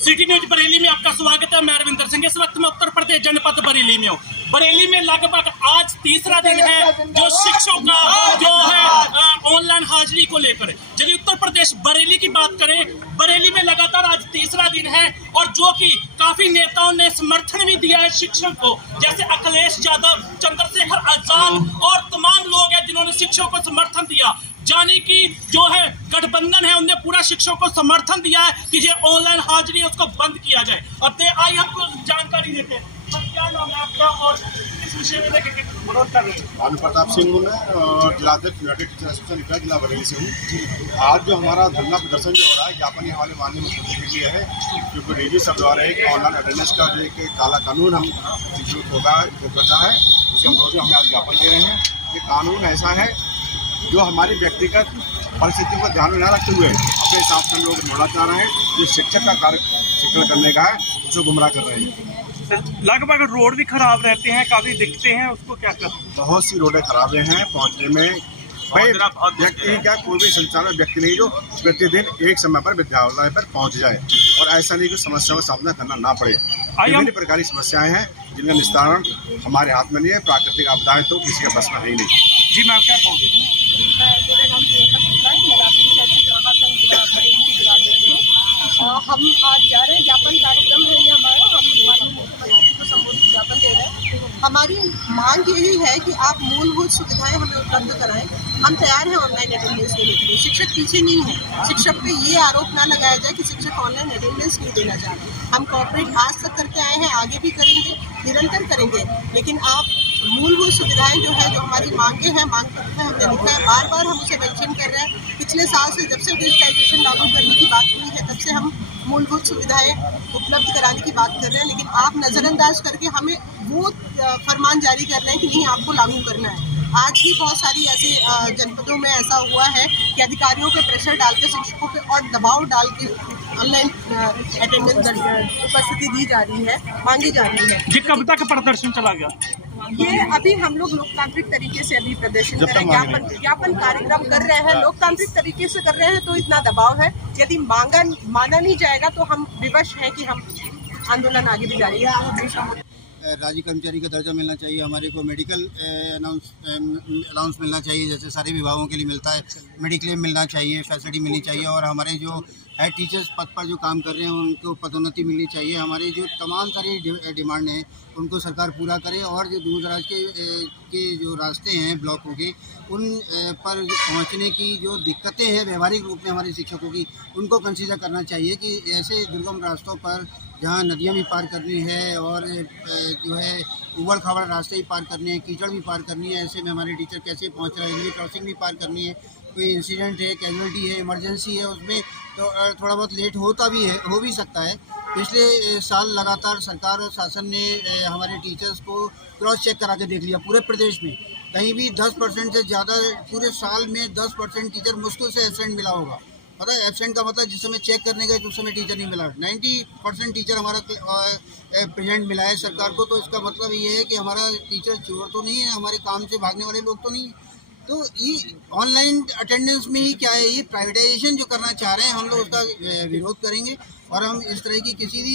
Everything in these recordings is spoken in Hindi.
सिटी न्यूज बरेली में आपका स्वागत है। मैं रविंदर सिंह। इस वक्त मैं उत्तर प्रदेश जनपद बरेली में हूँ। बरेली में लगभग आज तीसरा दिन है जो शिक्षकों का जो है ऑनलाइन हाजिरी को लेकर। यदि उत्तर प्रदेश बरेली की बात करें, बरेली में लगातार आज तीसरा दिन है और जो कि काफी नेताओं ने समर्थन भी दिया है शिक्षक को, जैसे अखिलेश यादव, चंद्रशेखर आजाद और तमाम लोग हैं जिन्होंने शिक्षकों को समर्थन दिया। जाने की जो है गठबंधन है उनने पूरा शिक्षकों को समर्थन दिया है कि ये ऑनलाइन हाजिरी उसको बंद किया जाए। अब आइए हमको जानकारी देते हैं। क्या नाम है आपका और इस विषय में विरोध कर रहे हैं? भानु प्रताप सिंह हूँ मैं और जिलाध्यक्ष यूनाइटेड टीचर एसोसिएशन इकाई जिला बरेली से हूँ। आज जो हमारा धरना प्रदर्शन जो हो रहा है ज्ञापन ये हमारे माननीय मुख्यमंत्री के लिए है, क्योंकि रेजी सब द्वारा एक ऑनलाइन अटेंडेंस का जो एक काला कानून हम इंस्टीट्यूट होगा करता है, उसके हम आज ज्ञापन दे रहे हैं। ये कानून ऐसा है जो हमारी व्यक्तिगत परिस्थितियों को ध्यान में न रखते हुए अपने हिसाब से हम लोग मोड़ना चाह रहे हैं। जो शिक्षक का कार्य शिक्षण करने का है उसे गुमराह कर रहे हैं। लगभग रोड भी खराब रहते हैं, काफी दिखते हैं, उसको क्या कर? बहुत सी रोडें खराब हैं पहुंचने में। व्यक्ति क्या कोई भी संचालक व्यक्ति नहीं जो प्रतिदिन एक समय पर विद्यालय पर पहुंच जाए और ऐसा नहीं कि समस्याओं का सामना करना ना पड़े। विभिन्न प्रकार की समस्याएं हैं जिनका निस्तारण हमारे हाथ में नहीं है। प्राकृतिक आपदाएं तो किसी का बस में है ही नहीं। जी मैं क्या कहूँगी? हम आज जा रहे हैं, ज्ञापन कार्यक्रम है ये हमारा। हम माननीय मुख्यमंत्री को संबोधित ज्ञापन दे रहे हैं। हमारी मांग यही है कि आप मूलभूत सुविधाएं हमें उपलब्ध कराएं। हम तैयार हैं ऑनलाइन अटेंडेंस देने के लिए। शिक्षक पीछे नहीं है। शिक्षक पे ये आरोप ना लगाया जाए कि शिक्षक ऑनलाइन अटेंडेंस नहीं देना चाह रहे। हम कॉर्पोरेट आज तक करते आए हैं, आगे भी करेंगे, निरंतर करेंगे। लेकिन आप मूलभूत सुविधाएं जो है, जो हमारी मांगे हैं, मांग पत्र में हमने लिखा है, बार बार हम उसे मेंशन कर रहे हैं। पिछले साल से जब से डिजिटाइजेशन लागू करने की बात हुई है तब से हम मूलभूत सुविधाएं उपलब्ध कराने की बात कर रहे हैं, लेकिन आप नज़रअंदाज करके हमें वो फरमान जारी कर रहे हैं कि नहीं आपको लागू करना है। आज भी बहुत सारी ऐसे जनपदों में ऐसा हुआ है कि अधिकारियों पे प्रेशर डाल के, शिक्षकों पे और दबाव डाल के ऑनलाइन अटेंडेंस उपस्थिति दी जा रही है, मांगी जा रही है। ये कब तक प्रदर्शन चला गया? ये अभी हम लोग लोकतांत्रिक तरीके से अभी प्रदर्शन कर रहे हैं, ज्ञापन कार्यक्रम कर रहे हैं, लोकतांत्रिक तरीके से कर रहे हैं। तो इतना दबाव है, यदि माना नहीं जाएगा तो हम विवश हैं कि हम आंदोलन आगे भी जारी रखेंगे। राज्य कर्मचारी का दर्जा मिलना चाहिए, हमारे को मेडिकल अलाउंस मिलना चाहिए, जैसे सारे विभागों के लिए मिलता है। मेडिक्लेम मिलना चाहिए, फैसिलिटी मिलनी चाहिए और हमारे जो हेड टीचर्स पद पर जो काम कर रहे हैं उनको पदोन्नति मिलनी चाहिए। हमारे जो तमाम सारी डिमांड हैं उनको सरकार पूरा करे और जो दूर दराज के जो रास्ते हैं ब्लॉकों के, उन पर पहुंचने की जो दिक्कतें हैं व्यवहारिक रूप में हमारे शिक्षकों की, उनको कंसीडर करना चाहिए कि ऐसे दुर्गम रास्तों पर जहाँ नदियाँ भी पार करनी है और जो है उबड़ खाबड़ रास्ते भी पार करने हैं, कीचड़ भी पार करनी है, ऐसे में हमारे टीचर कैसे पहुँच रहे हैं। रेलवे क्रॉसिंग भी पार करनी है, कोई इंसिडेंट है, कैजुअल्टी है, इमरजेंसी है, उसमें तो थोड़ा बहुत लेट हो भी सकता है। पिछले साल लगातार सरकार और शासन ने हमारे टीचर्स को क्रॉस चेक करा के देख लिया पूरे प्रदेश में। कहीं भी 10% से ज़्यादा पूरे साल में 10% टीचर मुश्किल से एब्सेंट मिला होगा। पता है एब्सेंट का मतलब जिस समय चेक करने गए तो उस समय टीचर नहीं मिला। 90% टीचर हमारा प्रेजेंट मिला है सरकार को। तो इसका मतलब ये है कि हमारा टीचर चोर तो नहीं है, हमारे काम से भागने वाले लोग तो नहीं है। तो ये ऑनलाइन अटेंडेंस में ही क्या है, ये प्राइवेटाइजेशन जो करना चाह रहे हैं, हम लोग उसका विरोध करेंगे और हम इस तरह की किसी भी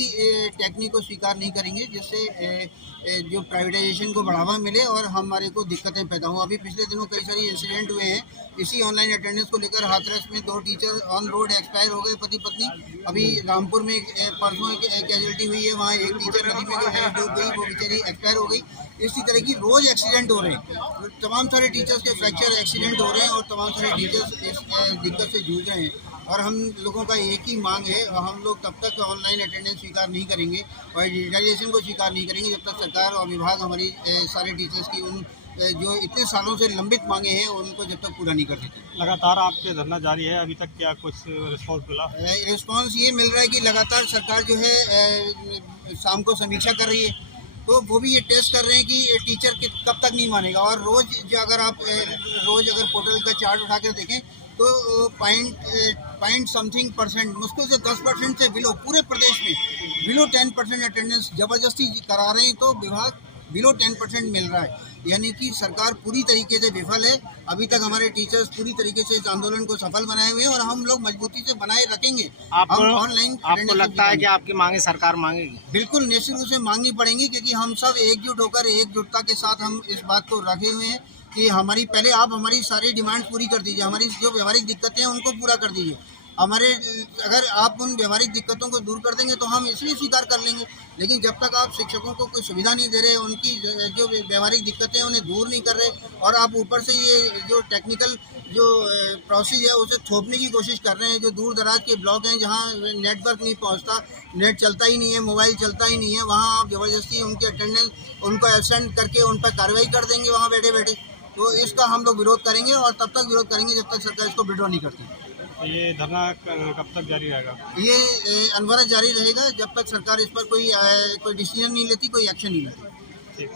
टेक्निक को स्वीकार नहीं करेंगे जिससे जो प्राइवेटाइजेशन को बढ़ावा मिले और हमारे को दिक्कतें पैदा हों। अभी पिछले दिनों कई सारी इंसिडेंट हुए हैं इसी ऑनलाइन अटेंडेंस को लेकर। हाथरस में 2 टीचर ऑन रोड एक्सपायर हो गए, पति पत्नी। अभी रामपुर में परसों एक कैजुअल्टी हुई है, वहाँ एक टीचर नदी में जो है डूब गई, वो बेचारी एक्सपायर हो गई। इसी तरह की रोज़ एक्सीडेंट हो रहे हैं, तमाम सारे टीचर्स के फ्रैक्चर एक्सीडेंट हो रहे हैं और तमाम सारे टीचर्स इस दिक्कत से जूझ रहे हैं। और हम लोगों का एक ही मांग है, हम लोग तब तक ऑनलाइन अटेंडेंस स्वीकार नहीं करेंगे और डिजिटलाइजेशन को स्वीकार नहीं करेंगे जब तक सरकार और विभाग हमारी सारे टीचर्स की उन जो इतने सालों से लंबित मांगे हैं उनको जब तक पूरा नहीं कर देते। लगातार आपके धरना जारी है, अभी तक क्या कुछ रिस्पॉन्स मिला? रिस्पॉन्स ये मिल रहा है कि लगातार सरकार जो है शाम को समीक्षा कर रही है, तो वो भी ये टेस्ट कर रहे हैं कि टीचर कब तक नहीं मानेगा। और रोज़ जो अगर पोर्टल का चार्ट उठा कर देखें तो पॉइंट समथिंग परसेंट, मुश्किल से 10% से बिलो पूरे प्रदेश में बिलो 10% अटेंडेंस ज़बरदस्ती करा रहे हैं। तो विभाग बिलो 10% मिल रहा है, यानी कि सरकार पूरी तरीके से विफल है। अभी तक हमारे टीचर्स पूरी तरीके से इस आंदोलन को सफल बनाए हुए हैं और हम लोग मजबूती से बनाए रखेंगे। आपको हम ऑनलाइन आपको लगता है कि आपकी मांगे सरकार मांगेगी? बिल्कुल निश्चित रूप से मांगनी पड़ेंगी, क्योंकि हम सब एकजुट होकर एकजुटता के साथ हम इस बात को रखे हुए हैं कि हमारी पहले आप हमारी सारी डिमांड पूरी कर दीजिए, हमारी जो व्यवहारिक दिक्कतें हैं उनको पूरा कर दीजिए। हमारे अगर आप उन व्यवहारिक दिक्कतों को दूर कर देंगे तो हम इसलिए स्वीकार कर लेंगे, लेकिन जब तक आप शिक्षकों को कोई सुविधा नहीं दे रहे, उनकी जो व्यवहारिक दिक्कतें हैं उन्हें दूर नहीं कर रहे, और आप ऊपर से ये जो टेक्निकल जो प्रोसेस है उसे थोपने की कोशिश कर रहे हैं। जो दूर दराज के ब्लॉक हैं जहाँ नेटवर्क नहीं पहुँचता, नेट चलता ही नहीं है, मोबाइल चलता ही नहीं है, वहाँ आप ज़बरदस्ती उनकी अटेंडेंस उनको एब्सेंट करके उन पर कार्रवाई कर देंगे वहाँ बैठे बैठे। तो इसका हम लोग विरोध करेंगे और तब तक विरोध करेंगे जब तक सरकार इसको विड्रॉ नहीं करती। ये धरना कब तक जारी रहेगा? ये अनवरत जारी रहेगा जब तक सरकार इस पर कोई डिसीजन नहीं लेती, कोई एक्शन नहीं लेती। ठीक।